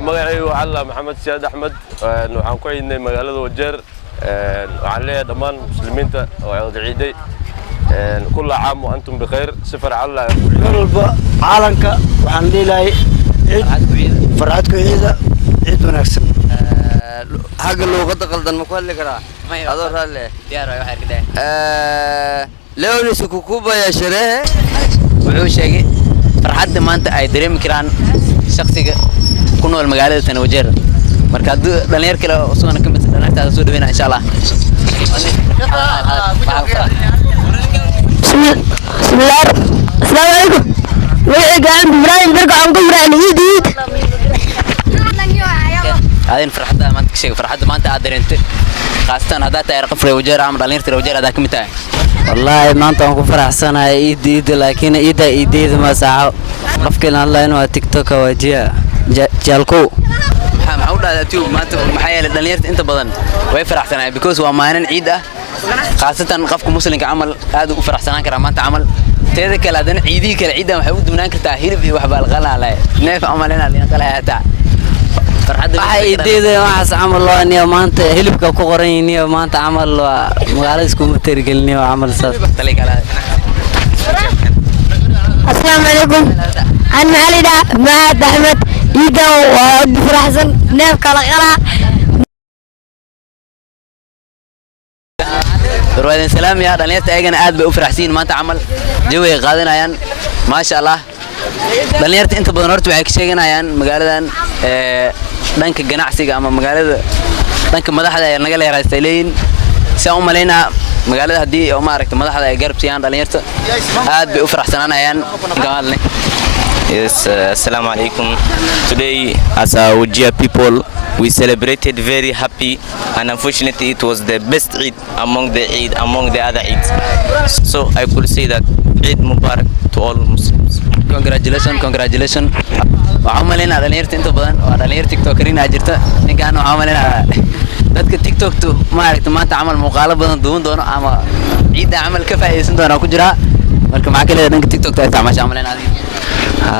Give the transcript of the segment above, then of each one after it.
magacaygu waxaa la maxamed siyaad axmed waxaan ku ciidnay magaalada wajeer waxaan leeyahay dhammaan muslimiinta oo ciiday كل عام وأنتم بخير سفر على قلب عالمك وحن ليلاي عيد فرحتكم عيد ونكسر حق اللغة قلدن مكوال لكرا هذا رالي ديار واحد كده لو نسكوكوبا يا شريه wuxuu sheegay farxadda maanta ay dareemi karaan shakhsiga ku nool magaalada Tanwajeer marka dhalinyar kale oo soo kamid dhalinyarada soo dhaweynaa insha Allah bismillah assalamu alaykum wixii Ibrahim darka aan ku faraxnay iid هذه فرحتها ما تكشف فرحتها ما أنت أدرينت خاصة هذا تعرف قفرة وجرة عم رالين ترى وجرة هذا كم تاعي والله ما أنت أكون فرح سنة إيد لكن إيد ما ساعة قفكنا الله إنه تيك توك وجيا جالكو معقول هذا تيوب ما أنت محيا رالين أنت بدن ويفرح سنة because هو معنا عيدة خاصة قفكم مسلم كعمل هذا فرح سنة كرا ما أنت عمل تذكر لدن عيدي كالعيدة محبود منك تأهيل في وحبال غلا عليه نيف عملنا اللي نقلها تاع waxay ideeday waxaas camal loo aniga maanta hilibka ku qoran yahay maanta camal magaalada isku matargelinayo camal saas السلام عليكم أنا عليدا مهد أحمد إيدا وفرحسن نيف كلا قلا رواد سلام يا دلنيت أيجنا قاعد بأفرحسين ما تعمل جوي قادنا يان ما شاء الله دلنيت أنت بدنرت بعك شيءنا يان مقالدان دانك جناحسي أما مقالد دانك مدحدا يرنقل يا رجالين سأو ملينا مقالد هدي أو ما ركت مدحدا يقرب سيان دلنيت قاعد بأفرحسن أنا يان قالني. Yes, assalamu alaikum. Today, as a Wajir people, we celebrated very happy, and unfortunately, it was the best Eid among the other Eids. So I could say that Eid Mubarak to all Muslims. Congratulations. وعملنا على نير تنتو بدن وعلى نير تيك توكرين أجرته نكانوا عملنا dadka TikTok tu ma aragtay maanta amal muuqaalo badan duwan doono ama ciida amal ka faa'iideysan doona ku jira marka ma kale dhanka TikTok ta isticmaasha amalena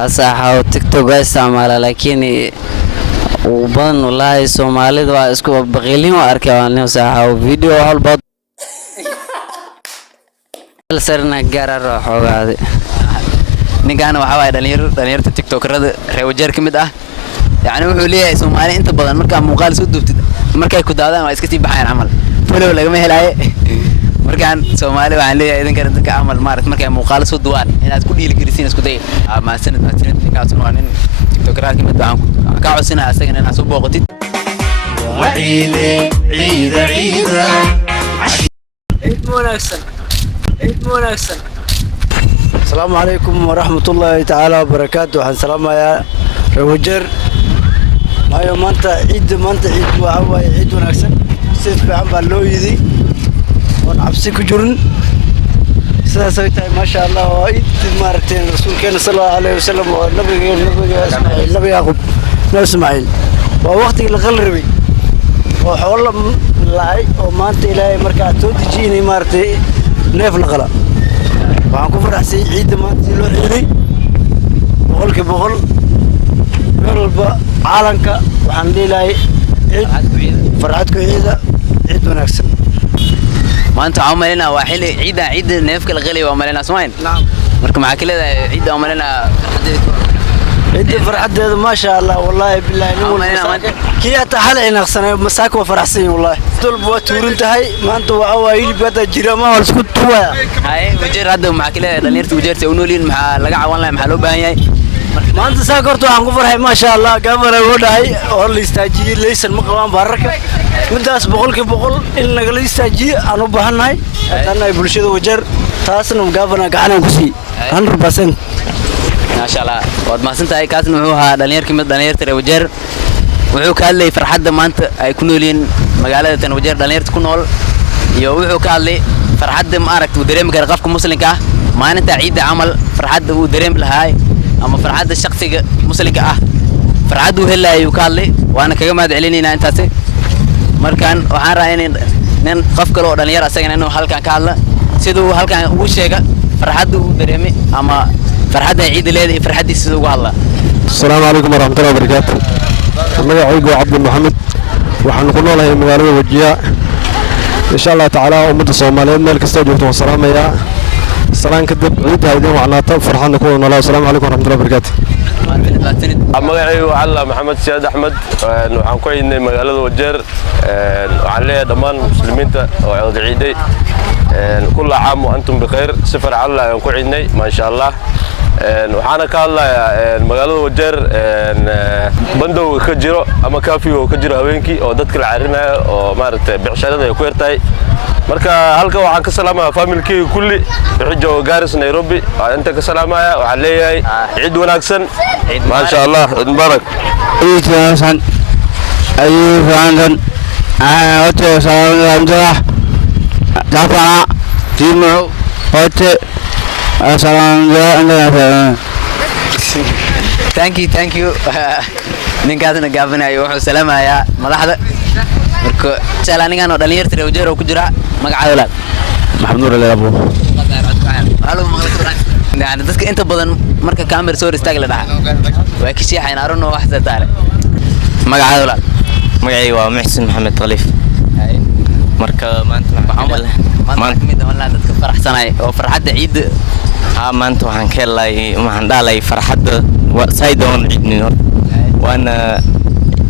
صح تيك توك استعمال لكن وبان والله Soomaalida waa isku baqilin waa arkay صح فيديو halbad sarna gaar xoogaade ninkan waxa way dhalinyarada TikTokerada reer Wajeer kamid ah يعني wuxuu leeyahay Soomaali inta badan marka muuqaal soo duubtid markay ku daadaan waa iska sii baxayaan amal follow laga ma helaaye markaan Soomaali waxaan leeyahay idinka dadka amal maarat markay muuqaal soo duwaan inaad ku dhiili karisiin isku day ma sanad ninkaas waa nin TikTokerada kamid ah ka codsanaa asagana inaad soo booqatid وعيدة عيد مناسب السلام عليكم ورحمة الله تعالى وبركاته وحن سلام يا روجر ما يوم أنت عيد وعوا عيد ونكسر سيف بعم باللو يدي ونعبسي كجورن سويتها ما شاء الله عيد مرتين رسول كان صلى الله عليه وسلم والنبي إسماعيل نبي يعقوب نبي إسماعيل ووقت الغلربي وحول لاي وما أنت إلهي مركات تجيني مرتي نيف الغلا waxaan ku faraxsay ciid maanta loo ciiday boqol meel walba caalamka waxaan leeyahay ciid farxadku ciid wanaagsan maanta amalena waa xilli ciid neefka la qalay waa amalena Soomaaliya marka maxaa kale ciid amalena ciid farxadeeda ma sha Allah wallahi billahi kiyata hal inaqsanay masaako faraxsan wallahi dulba waa tuurin tahay maanta waa hilibada jira ma wal isku tuwaya hay Wajeer hadda maxaa kale dhalinyarta Wajeerta u noolin maxaa laga caawin lahaa maxaa loo baahan yahay maanta saakorto waxaan ku farxay ma sha Allah gaabana loo dhahay oo la istaajiyay leysan ma qabaan baararka midaas boqol in laga la istaajiyo aan u baahanahay hadana bulshada Wajeer taasna gaabana gacan ku sii 100% ما شاء الله واد ما سنتهاي كاسن وحوها دلنير كمية دلنير ترى وجر وحو كاللي فرحة ما أنت يكونوا لين مقالة تنوجر دلنير تكون أول يوحو كاللي فرحة ما أركت ودريم كرقفكم مسلم كه ما أنت عيد عمل فرحة ودريم لهاي أما فرحة الشخصي مسلم كه فرحة وهلا يوكاللي وأنا كجماعة عليني أنت سي مركان وحنا رأينا نن قفك لو دلنير أسيجنا إنه هل كان كالله سيدو هل كان وشيء فرحة ودريمي أما فرحة عيد الليل فرحة السوق الله. السلام عليكم ورحمة الله وبركاته. magacaygu waa cabdi maxamed waxaan ku noolahay magaalada wajiya insha Allah taala ummadda Soomaaliyeed meel kasta joogto waan salaamayaa salaan kadib ciidda idin wacnaata farxadna ku noolaa assalaamu calaykum waraxmatullahi wabarakaatuh magacaygu waa Alla Maxamed Siyaad Axmed waxaan ku ciidnay magaalada Wajeer waxaan leeyahay dhammaan muslimiinta oo ciiday كل عام وأنتم بخير سفر على كوعيني ما شاء الله وحنا كالله مقالة وجر بندو كجرو أما كافي وكجرو هوينكي أو دتك العرنا أو مارت بعشرة يكويرتاي مركا هلك وعن كسلامة فاميلكي كلي بحجة وجارس نيروبي أنت كسلامة وعليه عيد وناكسن ما شاء الله مبارك عيد وناكسن أيوة عندن أوتو سلام الله دافع تيمو أوتو السلام عليكم thank you ninkaasna gaabanayo wuxuu salaamayaa madaxda marka salaanigan oo dhalinyarta reer Wajeer oo ku jira magacaaga maxamed nuur leebo dadka inta badan marka camera soo istaag la dhaca way ka sheexayna arno wax sadaare magacaaga magacaygu waa Muxsin Maxamed Khaliif marka maanta mid walaal dadka faraxsanay oo farxadda ciid maanta waxaan ka helay waxaan dhalay farxadda saydoon ciidnimo waana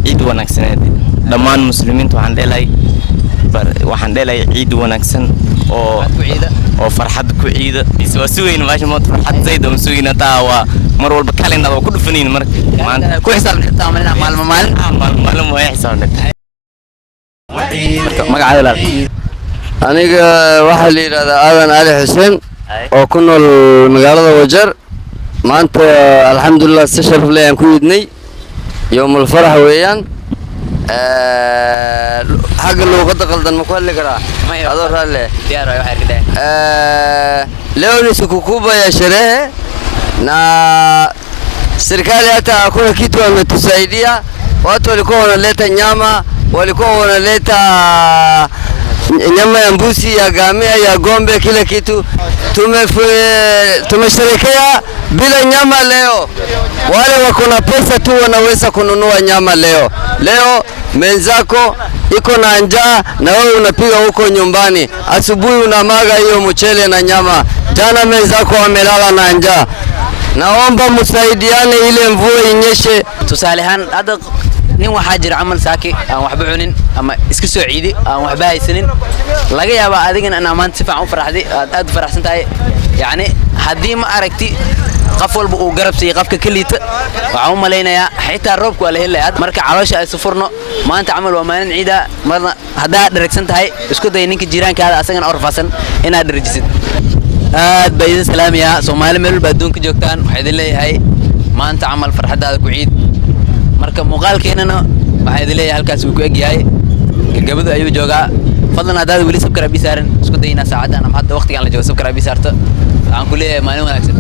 ciid wanaagsan dhammaan muslimiintu waxaan dhalay ciid wanaagsan oo farxad ku ciida waa suweyn maasha mood farxad saydoon suweyn taa waa mar walba kalina oo ku dhufaneen marka maanta ku xisaabtan xitaa maalmo way xisaabtan magacaaga aniga waxaa la yiraahdaa aadan ali xuseen oo ku nool magaalada Wajeer maanta alxamdulillah si sharaf leh aan ku yidnay yawmul farah weeyaan xagga luuqadda qaldan ma ku hadli karaa adoo raalle diyaar waxa arkay leo ni sikukubwa ya sherehe na serikali hata hakuna kitu wametusaidia watu walikuwa wanaleta nyama walikuwa wanaleta nyama ya mbuzi ya gamia ya gombe kila kitu tumesherekea bila nyama leo wale wako na pesa tu wanaweza kununua nyama leo menzako iko na njaa na wewe unapiga huko nyumbani asubuhi unamaga hiyo mchele na nyama jana menzako wamelala na njaa naomba msaidiane ile mvua inyeshe tusaalehan hada nin waxa jira amal saaki aan waxba cunin ama iska soo ciidi aan waxba haysanin laga yaabo adigana aan maanta si fiican u faraxday aad faraxsan tahay yaani hadii ma aragti qof walba uu garabsiyo qofka kaliita waxa uu maleynayaa xitaa roobku waa la helay marka caloosha ay sufurno maanta amal waa maalin ciida marna hadaa dharagsan tahay isku day ninka jiiraankaada asagana orfasan inaad dharjisid aad bay salaamiya Soomaali meel walba adduunka joogtaan waxa idin leeyahay maanta amal farxadaada ku ciid marka muuqaalkeenana waxa idin leeyahay halkaas uu ku eg yahay gabadhu ayuu joogaa fadlan hadaad wali subscribe saaran isku dayna saacadan ama hadda waqtigan la joogo subscribe saarto aan ku leeyahay maalin wanaagsan